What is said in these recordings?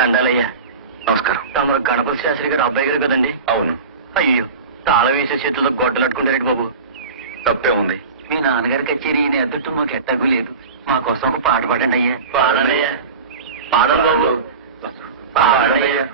దండాలయ్యా. నమస్కారం. తమరు గణపతి శాస్త్రి గారు అబ్బాయి గారు కదండి? అవును. అయ్యో, తాళం వేసే చేతులతో గొడ్డలట్టుకుంటారేంటి బాబు? తప్పే ఉంది. మీ నాన్నగారి కచేరీ ఈయన ఎదుట మాకు ఎట్టగు లేదు. మా కోసం ఒక పాట పాడండి అయ్యా. పాడండి అయ్యా. పాడాలి బాబు, పాడయ్యా.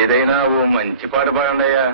ఏదైనా ఓ మంచి పాట పాడండి అయ్యా.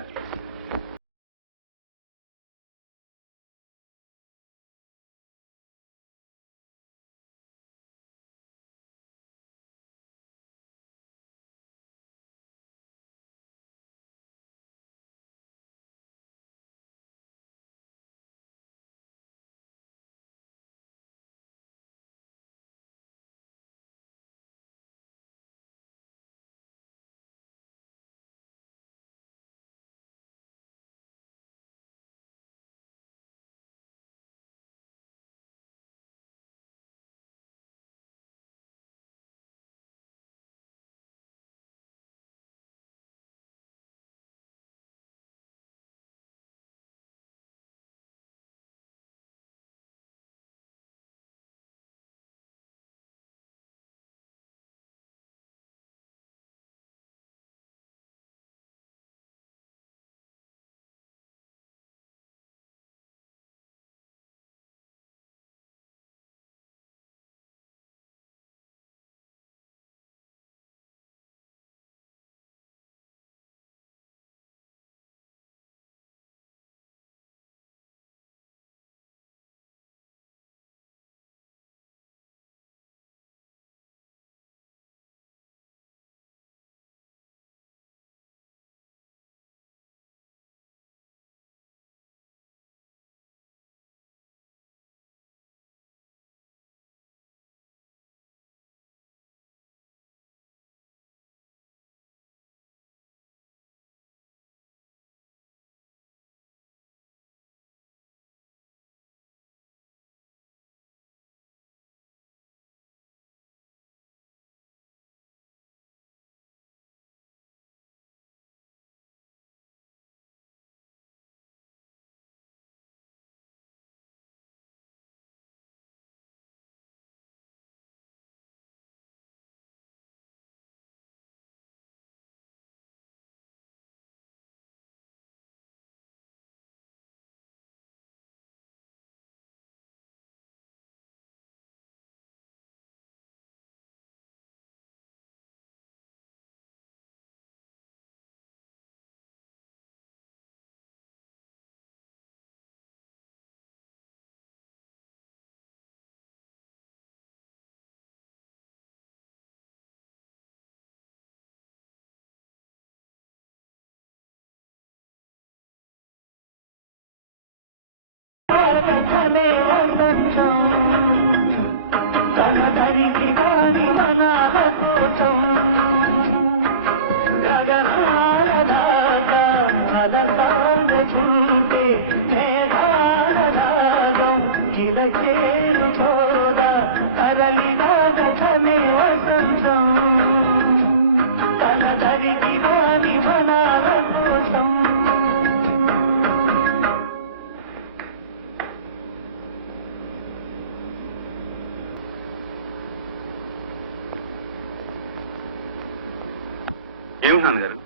ఏమి నాన్నగారు?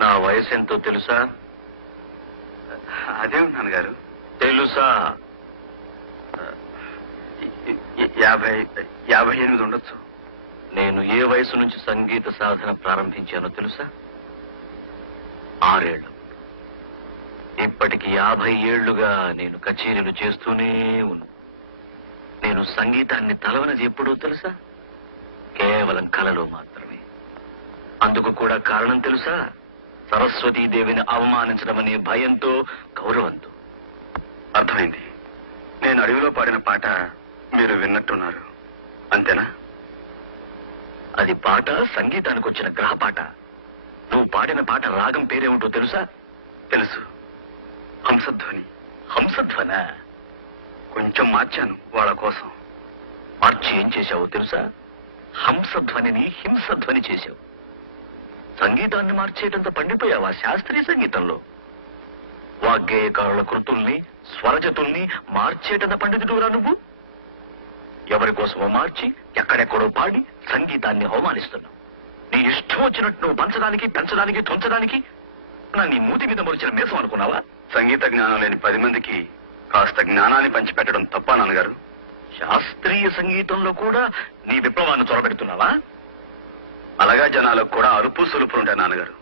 నా వయసు ఎంతో తెలుసా? అదేమి నాన్నగారు? తెలుసా? 58 ఉండొచ్చు. నేను ఏ వయసు నుంచి సంగీత సాధన ప్రారంభించానో తెలుసా? 6 ఏళ్ళు. ఇప్పటికి 50 ఏళ్లుగా నేను కచేరీలు చేస్తూనే ఉన్నా. నేను సంగీతాన్ని తలవనది ఎప్పుడో తెలుసా? కేవలం కలలో మాత్రమే. అందుకు కూడా కారణం తెలుసా? సరస్వతీదేవిని అవమానించడం అనే భయంతో, గౌరవంతో. అర్థమైంది. నేను అడవిలో పాడిన పాట మీరు విన్నట్టున్నారు, అంతేనా? అది పాట, సంగీతానికి వచ్చిన గ్రహపాట. నువ్వు పాడిన పాట రాగం పేరేమిటో తెలుసా? తెలుసు, హంసధ్వని. హంసధ్వన. కొంచెం మార్చాను వాళ్ళ కోసం. మార్చి ఏం చేశావో తెలుసా? హంసధ్వనిని హింసధ్వని చేశావు. సంగీతాన్ని మార్చేటంత పండిపోయావా శాస్త్రీయ సంగీతంలో? వాగ్గేయకారుల కృతుల్ని, స్వరజతుల్ని మార్చేటంత పండితుడురా నువ్వు. ఎవరి కోసమో మార్చి ఎక్కడెక్కడో పాడి సంగీతాన్ని అవమానిస్తున్నావు. నీ ఇష్టం వచ్చినట్టు నువ్వు పంచడానికి, పెంచడానికి, తుంచడానికి నా నీ మూతి మీద మొలిచిన మేసం అనుకున్నావా? సంగీత జ్ఞానం లేని 10 మందికి కాస్త జ్ఞానాన్ని పంచిపెట్టడం తప్ప నాన్నగారు? శాస్త్రీయ సంగీతంలో కూడా నీ విప్లవాన్ని చొరబెడుతున్నావా? అలాగా జనాలకు కూడా అరుపు సొలుపులు ఉంటాయి నాన్నగారు.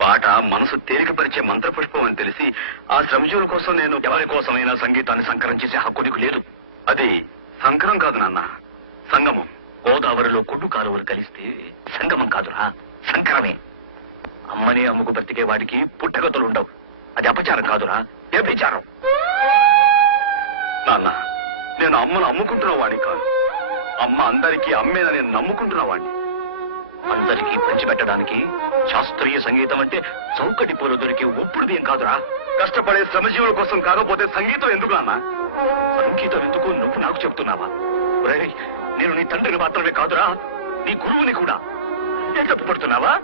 పాట మనసు తేలికపరిచే మంత్రపుష్పం అని తెలిసి ఆ శ్రమజీవుల కోసం నేను ఎవరి కోసమైనా సంగీతాన్ని సంకరం చేసే హక్కు నీకు లేదు. అది సంకరం కాదు నాన్న, సంగమం. గోదావరిలో కొడ్డు కాలువలు కలిస్తే సంగమం కాదురా, సంకరమే. అమ్మని అమ్ముకు బ్రతికే వాడికి పుట్టగతులుండవు. అది అపచారం కాదురా, వ్యభిచారం. నాన్న, నేను అమ్మను అమ్ముకుంటున్న వాడిని కాదు. అమ్మ అందరికీ అమ్మేనని నేను నమ్ముకుంటున్న వాడిని. అందరికీ పంచిపెట్టడానికి శాస్త్రీయ సంగీతం అంటే చౌకటి పూలు దొరికే ఉప్పుడుది ఏం కాదురా. కష్టపడే శ్రమజీవుల కోసం కాకపోతే సంగీతం ఎందుకు నాన్న? సంగీతం ఎందుకు నువ్వు నాకు చెప్తున్నావా? ఒరేయ్, నేను నీ తండ్రిని మాత్రమే కాదురా, నీ గురువుని కూడా. ఏ తప్పు పడుతున్నావా?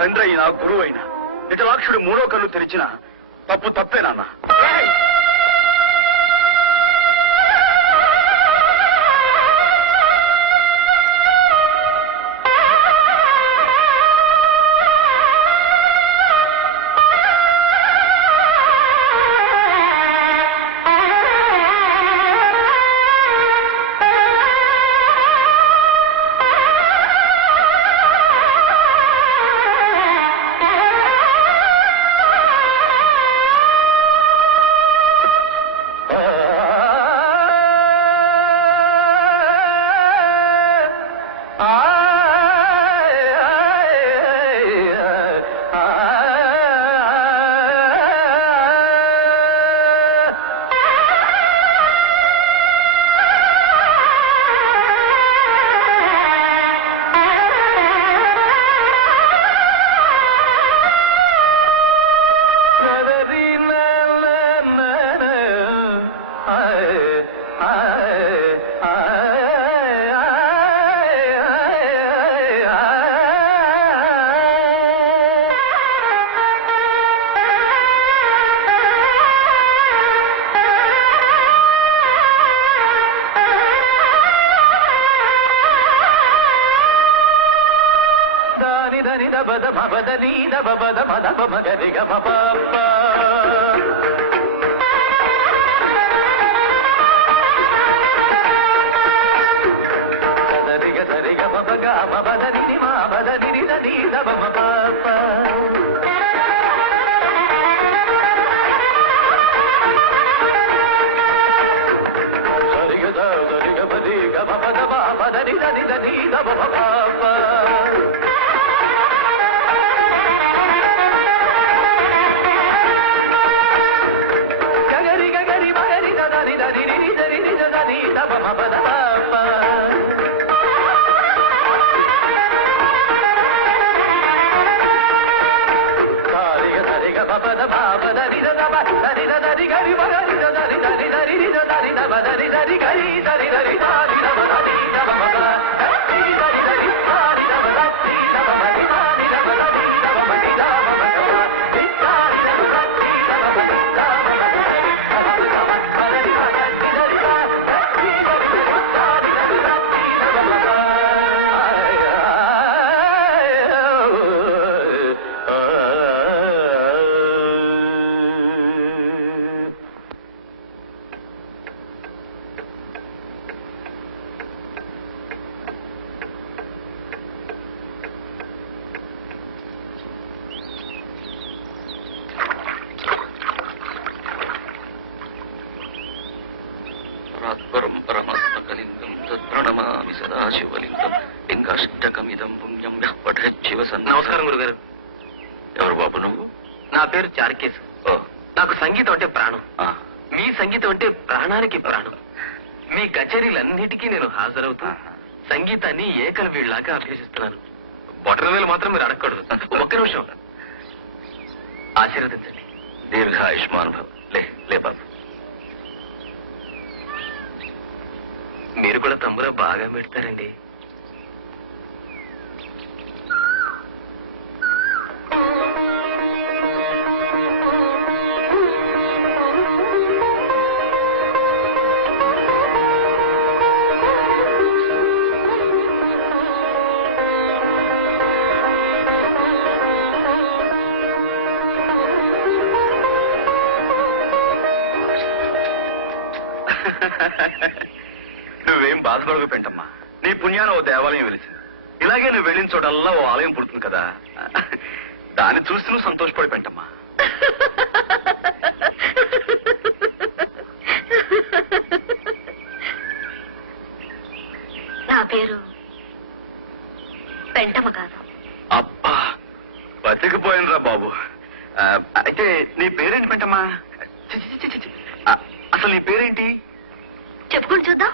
తండ్రి అయినా గురువు అయినా వికలాక్షుడు 3వ కన్ను తెరిచిన తప్పు తప్పే నాన్న. నమస్కారం గురుగారు. పేరు చార్కేశ్. ఓ నాకు సంగీతం అంటే ప్రాణం. ఆ. మీ సంగీతం అంటే ప్రాణానికి ప్రాణం. మీ కచేరీలన్నిటికీ నేను హాజరవుతూ సంగీతాన్ని ఏకలవీళ్ళలాగా అభ్యసిస్తున్నాను. బొటనవేలు మాత్రం మీరు అడగకూడదు. ఒక్క నిమిషం ఆశీర్వదించండి. దీర్ఘాయుష్మాన్ భవ. లే లే బాబు. మీరు కూడా తమ్మురా బాగా పెడతారండి. నువ్వేం బాధపడకు పెంటమ్మా. నీ పుణ్యాన ఓ దేవాలయం వెలిసింది. ఇలాగే నువ్వు వెళ్ళిన చోటల్లా ఓ ఆలయం పుడుతుంది కదా. దాన్ని చూసి నువ్వు సంతోషపడి పెంటమ్మా. నా పేరు పెంటమ్మ కాదు. అబ్బా బతికిపోయినరా బాబు. అయితే నీ పేరేంటి పెంటమ్మా? చి, చి, చి, చి, చి. అసలు నీ పేరేంటి? చెప్పుకొని చూద్దాం.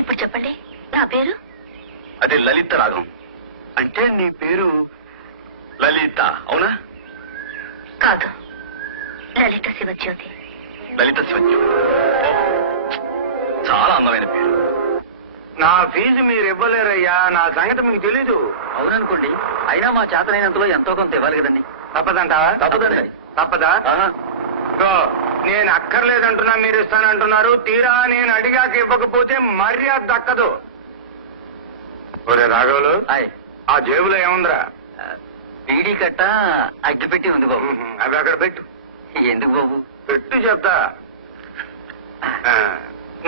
ఇప్పుడు చెప్పండి, నా పేరు? అదే లలిత రాగం. అంటే నీ పేరు లలిత అవునా? కాదు, లలిత శివజ్యోతి. లలిత శివజ్యం. చాలా అందమైన పేరు. నా ఫీజు మీరు ఇవ్వలేరయ్యా. నా సంగతి మీకు తెలీదు. అవుననుకోండి, అయినా మా చేతనైనంతలో ఎంతో కొంత ఇవ్వాలి కదండి. తప్పదంటావా? తప్పదండి. తప్పదా? ఇదిగో, నేను అక్కర్లేదంటున్నా, మీరు ఇస్తానంటున్నారు. తీరా నేను అడిగాక ఇవ్వకపోతే మర్యాద దక్కదు. ఒరే రాఘవులు, ఆ జేబులో ఏముందిరా? బీడీ కట్ట అగ్గిపెట్టి ఉంది బాబు. అవి అక్కడ పెట్టు. ఎందుకు బాబు? పెట్టు చెప్తా.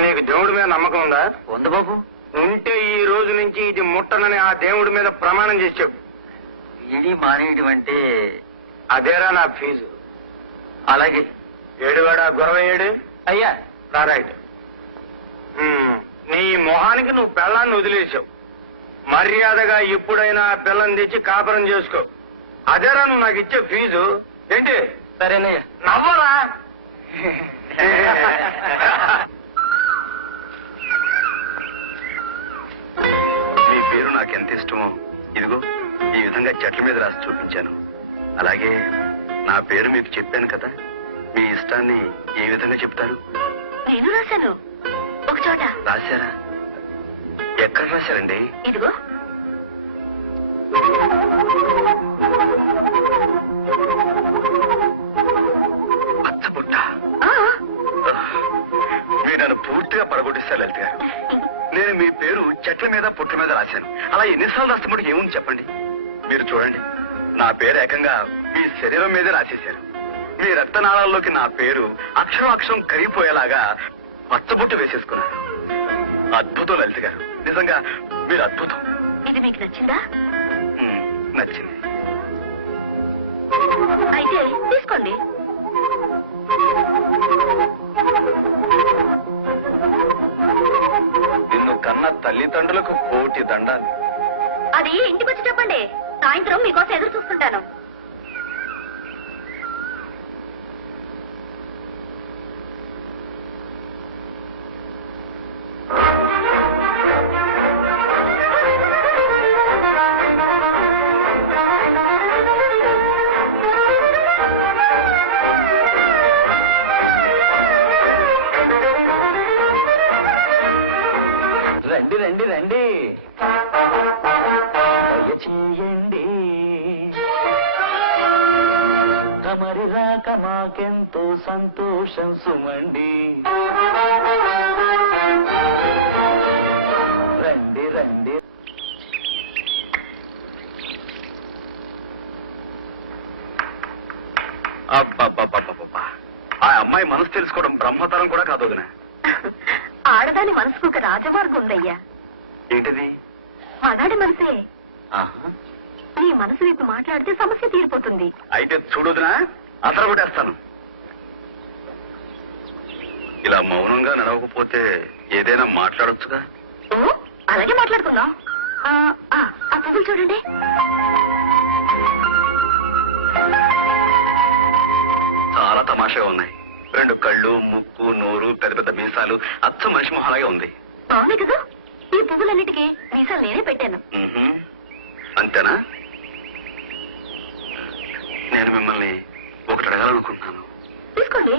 నీకు దేవుడి మీద నమ్మకం ఉందా? ఉంది బాబు. ఉంటే ఈ రోజు నుంచి ఇది ముట్టనని ఆ దేవుడి మీద ప్రమాణం చేసి చెప్పు. బీడీ మానేయడం అంటే అదేరా నా ఫీజు. అలాగే. ఏడువాడా గొడవ ఏడు. అయ్యా రైట్. నీ మొహానికి నువ్వు పిల్లాన్ని వదిలేసావు. మర్యాదగా ఎప్పుడైనా పిల్లని తెచ్చి కాపురం చేసుకో. అదేరా నువ్వు నాకు ఇచ్చే ఫీజు. ఏంటి? సరేనయ్యా. నవ్వరా? మీ పేరు నాకు ఎంత ఇష్టమో ఇదిగో ఈ విధంగా చెట్ల మీద రాసి చూపించాను. అలాగే నా పేరు మీకు చెప్పాను కదా. మీ ఇష్టాన్ని ఏ విధంగా చెప్తాను? నేను రాశాను ఒక చోట. రాశారా? ఎక్కడ రాశారండి? ఇదిగో. పచ్చబుట్ట. ఆ, మీరు నన్ను పూర్తిగా పడగొట్టిస్తారు లలిత గారు. నేను మీ పేరు చెట్ల మీద పుట్ల మీద రాశాను. అలా ఎన్నిసార్లు రాస్తే ఏముంది చెప్పండి. మీరు చూడండి, నా పేరు ఏకంగా మీ శరీరం మీదే రాసేశారు. మీ రక్తనాళాల్లోకి నా పేరు అక్షరం అక్షరం కరిగిపోయేలాగా పచ్చబొట్టు వేసేసుకున్నారు. అద్భుతం లలిత గారు, నిజంగా మీరు అద్భుతం. ఇది మీకు నచ్చిందా? నచ్చింది. అయితే తీసుకోండి. నిన్ను కన్న తల్లిదండ్రులకు కోటి దండాలు. అది ఇంటికి వచ్చి చెప్పండి. సాయంత్రం మీకోసం ఎదురు చూస్తుంటాను. రండి తమరి రాక మాకెంతో సంతోషం సుమండి రండి రండి అబ్బబ్బబ్బబ్బబ్బా. ఆ అమ్మాయి మనసు తెలుసుకోవడం బ్రహ్మతరం కూడా కాదు వదినా. ఆడదాని మనసుకు ఒక రాజమార్గం ఉందయ్యా. ఏంటిది? మగాడి మనసే. ఆహా. నీ మనసు వైపు మాట్లాడితే సమస్య తీరిపోతుంది. అయితే చూడుదినా, అసలు కొట్టేస్తాను. ఇలా మౌనంగా నడవకపోతే ఏదైనా మాట్లాడొచ్చుగా. ఓ, అలాగే మాట్లాడుకుందాం. ఆ పువ్వులు చూడండి. చాలా తమాషాగా ఉన్నాయి. 2 కళ్ళు, ముక్కు, నోరు, పెద్ద పెద్ద మీసాలు, అచ్చం మనిషి మొహలాగే ఉంది. బాగున్నాయి కదా. ఈ పువ్వులన్నిటికీ మీసాలు నేనే పెట్టాను. మ్మ్హ్మ్. అంతేనా? నేను మిమ్మల్ని ఒకటి అడగాలనుకుంటున్నాను. తీసుకోండి.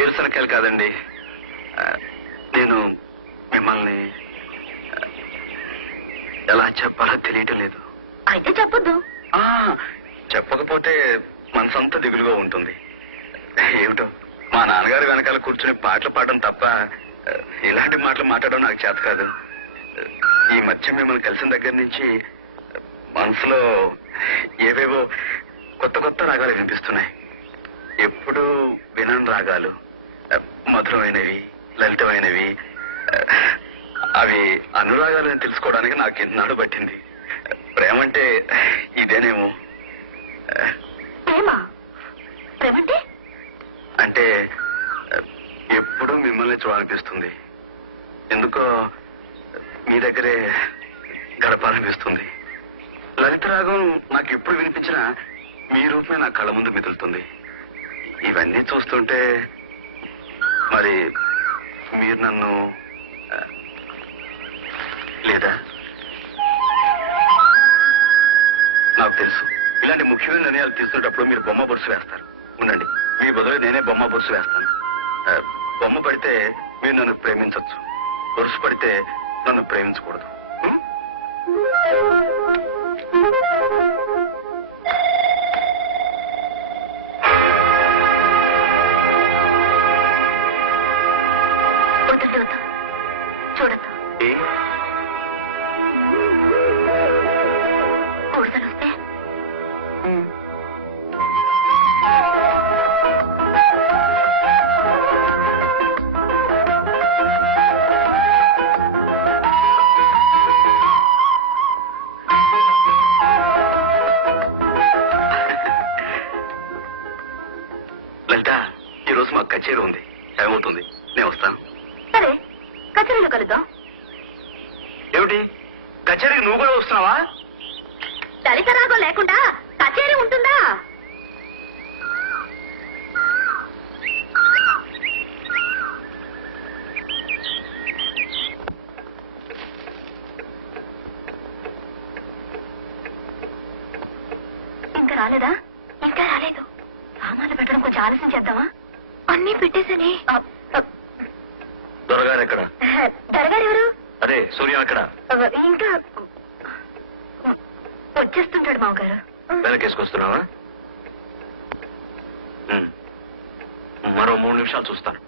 ఏరుశనకాయలు కాదండి. నేను మిమ్మల్ని ఎలా చెప్పాలో తెలియటం లేదు. అయితే చెప్పొద్దు. ఆ, చెప్పకపోతే మనసంతా దిగులుగా ఉంటుంది. ఏమిటో మా నాన్నగారు వెనకాల కూర్చుని పాటలు పాడడం తప్ప ఇలాంటి మాటలు మాట్లాడడం నాకు చేత కాదు. ఈ మధ్య మిమ్మల్ని కలిసిన దగ్గర నుంచి మనసులో ఏవేవో కొత్త కొత్త రాగాలు వినిపిస్తున్నాయి. ఎప్పుడూ వినని రాగాలు, మధురమైనవి, లలితమైనవి. అవి అనురాగాలని తెలుసుకోవడానికి నాకు ఎన్నాడు పట్టింది. ప్రేమంటే ఇదేనేమో. ప్రేమ? ప్రేమంటే? అంటే ఎప్పుడూ మిమ్మల్ని చూడాలనిపిస్తుంది. ఎందుకో మీ దగ్గరే గడపాలనిపిస్తుంది. లలిత రాగం నాకు ఎప్పుడు వినిపించినా మీ రూపమే నా కళ్ళ ముందు మెదులుతుంది. ఇవన్నీ చూస్తుంటే మరి మీరు నన్ను లేదా? నాకు తెలుసు, ఇలాంటి ముఖ్యమైన నిర్ణయాలు తీసుకునేటప్పుడు మీరు బొమ్మ బొరుసు వేస్తారు. ఉండండి, మీ బదులు నేనే బొమ్మ బొరుసు వేస్తాను. బొమ్మ పడితే మీరు నన్ను ప్రేమించవచ్చు, బొరుసు పడితే నన్ను ప్రేమించకూడదు. వద్దు, చూడద్దు. కూర్చొని వస్తే లలిత, ఈ రోజు మాకు కచేరీ ఉంది. ఏమవుతుంది? నేను వస్తాను. సరే, కచేరీలో కలుద్దాం. ఏమిటి, కచేరీకి నువ్వు కూడా వస్తున్నావా? లలిత రాగం లేకుండా కచేరీ ఉంటుందా? ఇంకా రాలేదా? ఇంకా రాలేదు. సామాన్లు పెట్టడం కొంచెం ఆలస్యం చేద్దామా? అన్నీ పెట్టేసని. దొరగారు ఎక్కడ? దొరగారు ఎవరు? అదే సూర్యం ఎక్కడ? ఇంకా వచ్చేస్తుంటాడు మామగారు. వెనకేసుకొస్తున్నావా? మరో 3 నిమిషాలు చూస్తాను.